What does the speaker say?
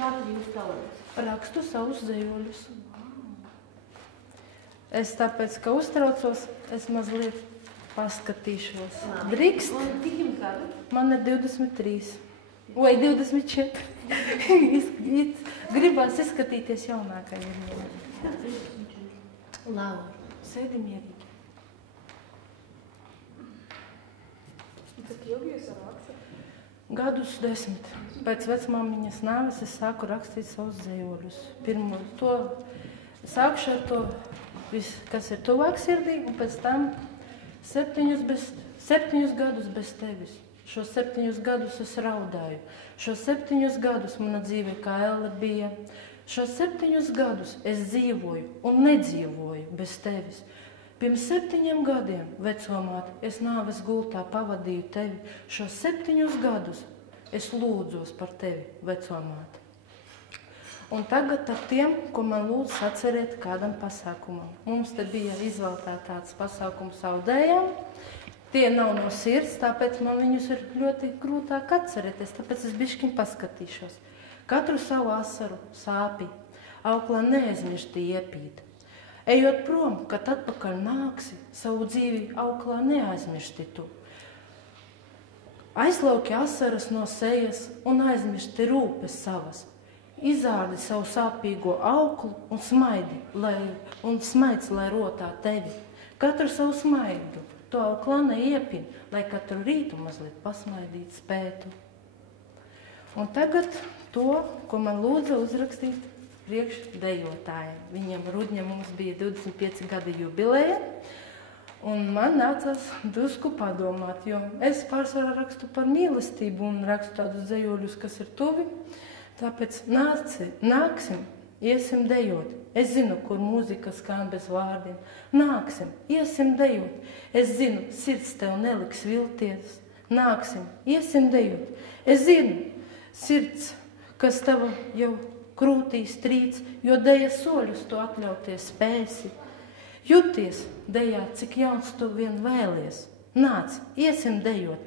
Kāds ir jūsu talants? Rakstu savus zejoļus. Es tāpēc, ka uztraucos, es mazliet paskatīšos. Drīkst? Un cik jums gadu? Man ir 23. Vai 24. Gribās izskatīties jaunākai vienmēr. Laura, sēdi mierīgi. Cik ilgi jūs rakstat? Gadus 10. Pēc vecmāmiņas nāves es sāku rakstīt savus zejoļus. Pirmo to sākšu ar to, kas ir tuvāk sirdī, un pēc tam 7 gadus bez tevis. Šos 7 gadus es raudāju. Šos 7 gadus mana dzīve kā elle bija. Šos 7 gadus es dzīvoju un nedzīvoju bez tevis. Pirms 7 gadiem, vecomāte, es nāves gultā pavadīju tevi. Šos 7 gadus es lūdzos par tevi, vecomāte. Un tagad ar tiem, ko man lūdz atcerēt kādam pasākumam. Mums te bija izvēlētā tāds pasākums audējām. Tie nav no sirds, tāpēc man viņus ir ļoti grūtāk atcerēties, tāpēc es bišķiņ paskatīšos. Katru savu asaru sāpi, auklā neaizmirsti iepīt. Ejot prom, kad atpakaļ nāksi, savu dzīvi auklā neaizmirsti tu. Aizlauki asaras no sejas un aizmirsti rūpes savas. Izārdi savu sāpīgo auklu un smaids, lai rotā tevi. Katru savu smaidu, to auklā neiepin, lai katru rītu mazliet pasmaidīt spētu. Un tagad to, ko man lūdza uzrakstīt priekš dejotājiem. Viņiem rudņa mums bija 25 gada jubileja, un man nācās drusku padomāt, jo es pārsvarā rakstu par mīlestību un rakstu tādus zejoļus, kas ir tuvi. Tāpēc nāksim, iesim dejot. Es zinu, kur mūzika skan bez vārdiem. Nāksim, iesim dejot. Es zinu, sirds tev neliks vilties. Nāksim, iesim dejot. Es zinu, sirds, kas tava jau krūtīs trīc, jo dejas soļus tu atļauties spēsi. Juties dejā, cik jauns tu vien vēlies. Nāc, iesim dejot.